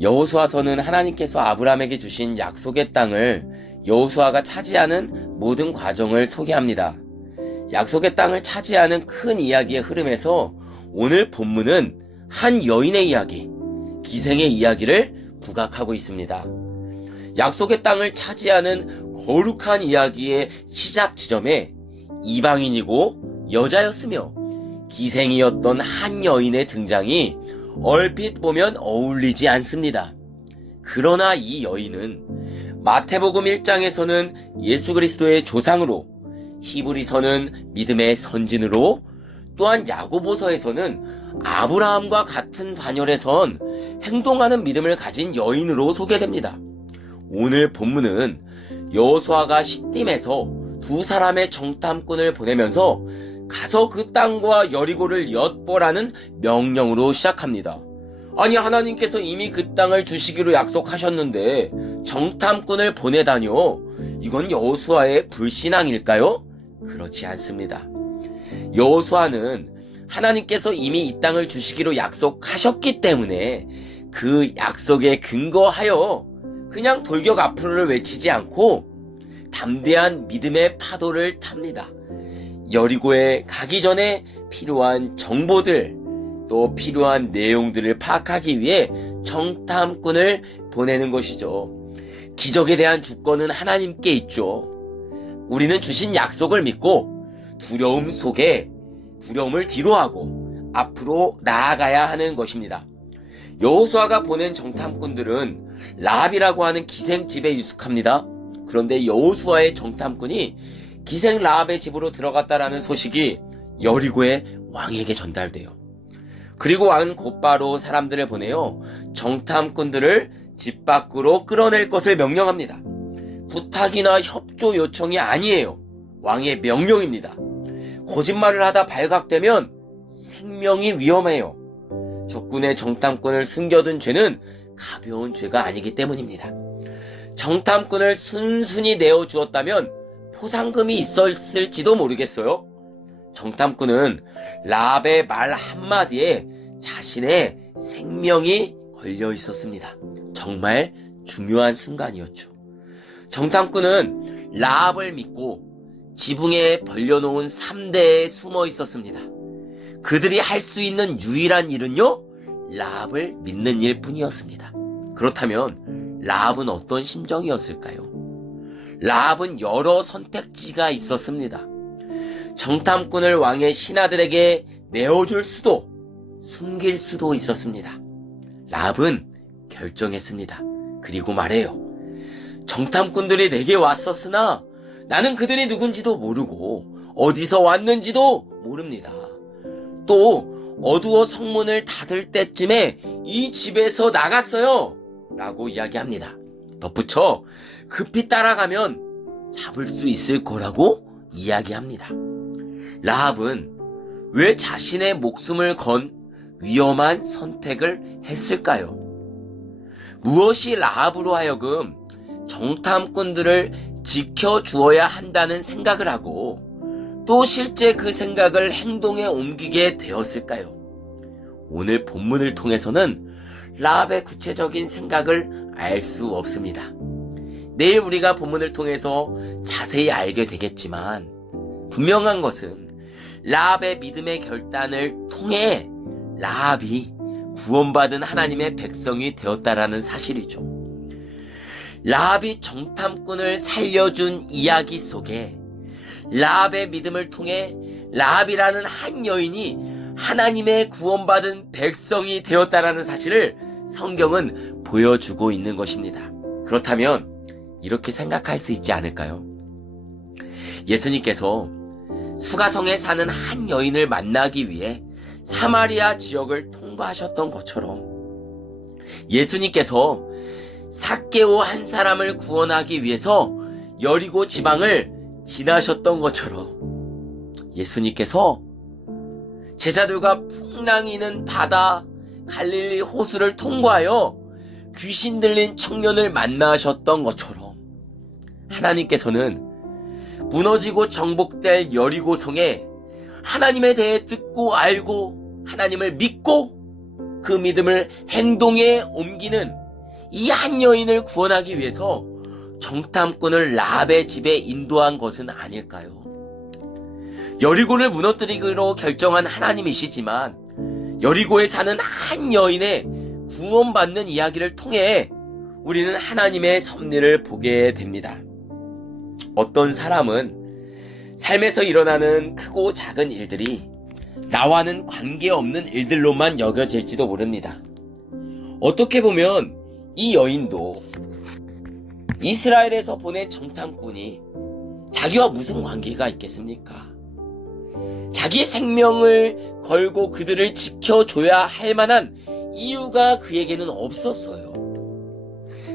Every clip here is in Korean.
여호수아서는 하나님께서 아브라함에게 주신 약속의 땅을 여호수아가 차지하는 모든 과정을 소개합니다. 약속의 땅을 차지하는 큰 이야기의 흐름에서 오늘 본문은 한 여인의 이야기, 기생의 이야기를 부각하고 있습니다. 약속의 땅을 차지하는 거룩한 이야기의 시작 지점에 이방인이고 여자였으며 기생이었던 한 여인의 등장이 얼핏 보면 어울리지 않습니다. 그러나 이 여인은 마태복음 1장에서는 예수 그리스도의 조상으로, 히브리서는 믿음의 선진으로, 또한 야고보서에서는 아브라함과 같은 반열에 선 행동하는 믿음을 가진 여인으로 소개됩니다. 오늘 본문은 여호수아가 시딤에서 두 사람의 정탐꾼을 보내면서 가서 그 땅과 여리고를 엿보라는 명령으로 시작합니다. 아니, 하나님께서 이미 그 땅을 주시기로 약속하셨는데 정탐꾼을 보내다뇨? 이건 여호수아의 불신앙일까요? 그렇지 않습니다. 여호수아는 하나님께서 이미 이 땅을 주시기로 약속하셨기 때문에 그 약속에 근거하여 그냥 돌격 앞으로를 외치지 않고 담대한 믿음의 파도를 탑니다. 여리고에 가기 전에 필요한 정보들, 또 필요한 내용들을 파악하기 위해 정탐꾼을 보내는 것이죠. 기적에 대한 주권은 하나님께 있죠. 우리는 주신 약속을 믿고 두려움 속에 두려움을 뒤로하고 앞으로 나아가야 하는 것입니다. 여호수아가 보낸 정탐꾼들은 라합이라고 하는 기생집에 유숙합니다. 그런데 여호수아의 정탐꾼이 기생 라합의 집으로 들어갔다라는 소식이 여리고의 왕에게 전달돼요. 그리고 왕은 곧바로 사람들을 보내요. 정탐꾼들을 집 밖으로 끌어낼 것을 명령합니다. 부탁이나 협조 요청이 아니에요. 왕의 명령입니다. 거짓말을 하다 발각되면 생명이 위험해요. 적군의 정탐꾼을 숨겨둔 죄는 가벼운 죄가 아니기 때문입니다. 정탐꾼을 순순히 내어주었다면 포상금이 있었을지도 모르겠어요. 정탐꾼은 라합의 말 한마디에 자신의 생명이 걸려 있었습니다. 정말 중요한 순간이었죠. 정탐꾼은 라합을 믿고 지붕에 벌려놓은 3대에 숨어 있었습니다. 그들이 할 수 있는 유일한 일은요, 라합을 믿는 일 뿐이었습니다. 그렇다면 라합은 어떤 심정이었을까요? 라합은 여러 선택지가 있었습니다. 정탐꾼을 왕의 신하들에게 내어줄 수도, 숨길 수도 있었습니다. 라합은 결정했습니다. 그리고 말해요. 정탐꾼들이 내게 왔었으나 나는 그들이 누군지도 모르고 어디서 왔는지도 모릅니다. 또 어두워 성문을 닫을 때쯤에 이 집에서 나갔어요 라고 이야기합니다. 덧붙여 급히 따라가면 잡을 수 있을 거라고 이야기합니다. 라합은 왜 자신의 목숨을 건 위험한 선택을 했을까요? 무엇이 라합으로 하여금 정탐꾼들을 지켜주어야 한다는 생각을 하고 또 실제 그 생각을 행동에 옮기게 되었을까요? 오늘 본문을 통해서는 라합의 구체적인 생각을 알 수 없습니다. 내일 우리가 본문을 통해서 자세히 알게 되겠지만 분명한 것은 라합의 믿음의 결단을 통해 라합이 구원받은 하나님의 백성이 되었다라는 사실이죠. 라합이 정탐꾼을 살려준 이야기 속에 라합의 믿음을 통해 라합이라는 한 여인이 하나님의 구원받은 백성이 되었다라는 사실을 성경은 보여주고 있는 것입니다. 그렇다면 이렇게 생각할 수 있지 않을까요? 예수님께서 수가성에 사는 한 여인을 만나기 위해 사마리아 지역을 통과하셨던 것처럼 예수님께서 삭개오 한 사람을 구원하기 위해서 여리고 지방을 지나셨던 것처럼 예수님께서 제자들과 풍랑이는 바다 갈릴리 호수를 통과하여 귀신 들린 청년을 만나셨던 것처럼 하나님께서는 무너지고 정복될 여리고성에 하나님에 대해 듣고 알고 하나님을 믿고 그 믿음을 행동에 옮기는 이 한 여인을 구원하기 위해서 정탐꾼을 라합의 집에 인도한 것은 아닐까요? 여리고를 무너뜨리기로 결정한 하나님이시지만 여리고에 사는 한 여인의 구원받는 이야기를 통해 우리는 하나님의 섭리를 보게 됩니다. 어떤 사람은 삶에서 일어나는 크고 작은 일들이 나와는 관계없는 일들로만 여겨질지도 모릅니다. 어떻게 보면 이 여인도 이스라엘에서 보낸 정탐꾼이 자기와 무슨 관계가 있겠습니까? 자기의 생명을 걸고 그들을 지켜줘야 할 만한 이유가 그에게는 없었어요.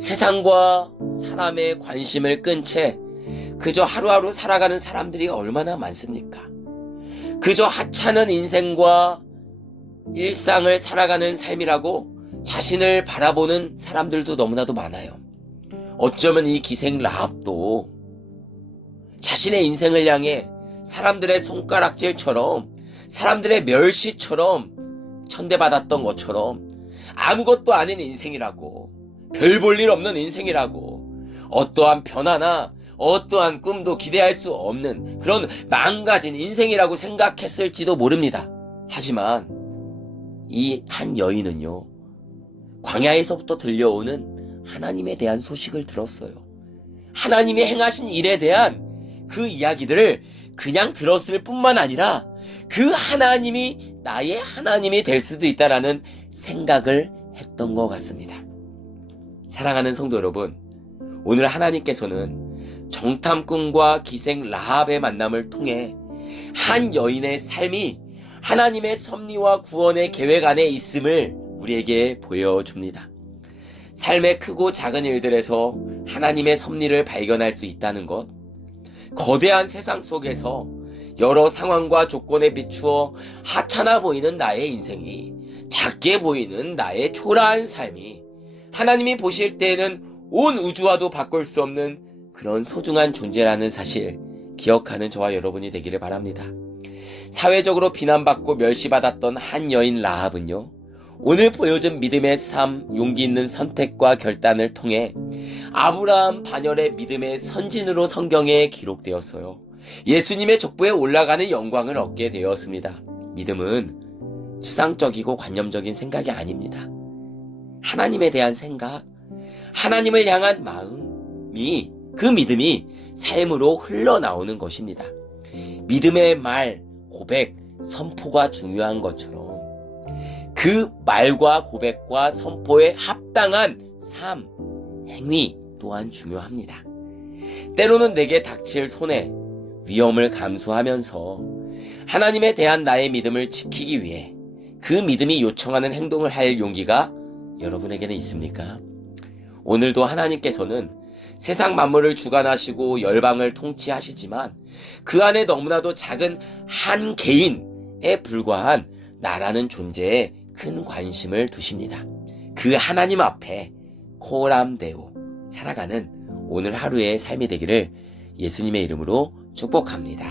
세상과 사람의 관심을 끈 채 그저 하루하루 살아가는 사람들이 얼마나 많습니까? 그저 하찮은 인생과 일상을 살아가는 삶이라고 자신을 바라보는 사람들도 너무나도 많아요. 어쩌면 이 기생 라합도 자신의 인생을 향해 사람들의 손가락질처럼 사람들의 멸시처럼 천대받았던 것처럼 아무것도 아닌 인생이라고 별 볼 일 없는 인생이라고 어떠한 변화나 어떠한 꿈도 기대할 수 없는 그런 망가진 인생이라고 생각했을지도 모릅니다. 하지만 이 한 여인은요, 광야에서부터 들려오는 하나님에 대한 소식을 들었어요. 하나님이 행하신 일에 대한 그 이야기들을 그냥 들었을 뿐만 아니라 그 하나님이 나의 하나님이 될 수도 있다라는 생각을 했던 것 같습니다. 사랑하는 성도 여러분, 오늘 하나님께서는 정탐꾼과 기생 라합의 만남을 통해 한 여인의 삶이 하나님의 섭리와 구원의 계획 안에 있음을 우리에게 보여줍니다. 삶의 크고 작은 일들에서 하나님의 섭리를 발견할 수 있다는 것, 거대한 세상 속에서 여러 상황과 조건에 비추어 하찮아 보이는 나의 인생이 작게 보이는 나의 초라한 삶이 하나님이 보실 때에는 온 우주와도 바꿀 수 없는 그런 소중한 존재라는 사실 기억하는 저와 여러분이 되기를 바랍니다. 사회적으로 비난받고 멸시받았던 한 여인 라합은요, 오늘 보여준 믿음의 삶, 용기 있는 선택과 결단을 통해 아브라함 반열의 믿음의 선진으로 성경에 기록되었어요. 예수님의 족보에 올라가는 영광을 얻게 되었습니다. 믿음은 추상적이고 관념적인 생각이 아닙니다. 하나님에 대한 생각, 하나님을 향한 마음이 그 믿음이 삶으로 흘러나오는 것입니다. 믿음의 말, 고백, 선포가 중요한 것처럼 그 말과 고백과 선포에 합당한 삶, 행위 또한 중요합니다. 때로는 내게 닥칠 손해, 위험을 감수하면서 하나님에 대한 나의 믿음을 지키기 위해 그 믿음이 요청하는 행동을 할 용기가 여러분에게는 있습니까? 오늘도 하나님께서는 세상 만물을 주관하시고 열방을 통치하시지만 그 안에 너무나도 작은 한 개인에 불과한 나라는 존재에 큰 관심을 두십니다. 그 하나님 앞에 코람데오 살아가는 오늘 하루의 삶이 되기를 예수님의 이름으로 축복합니다.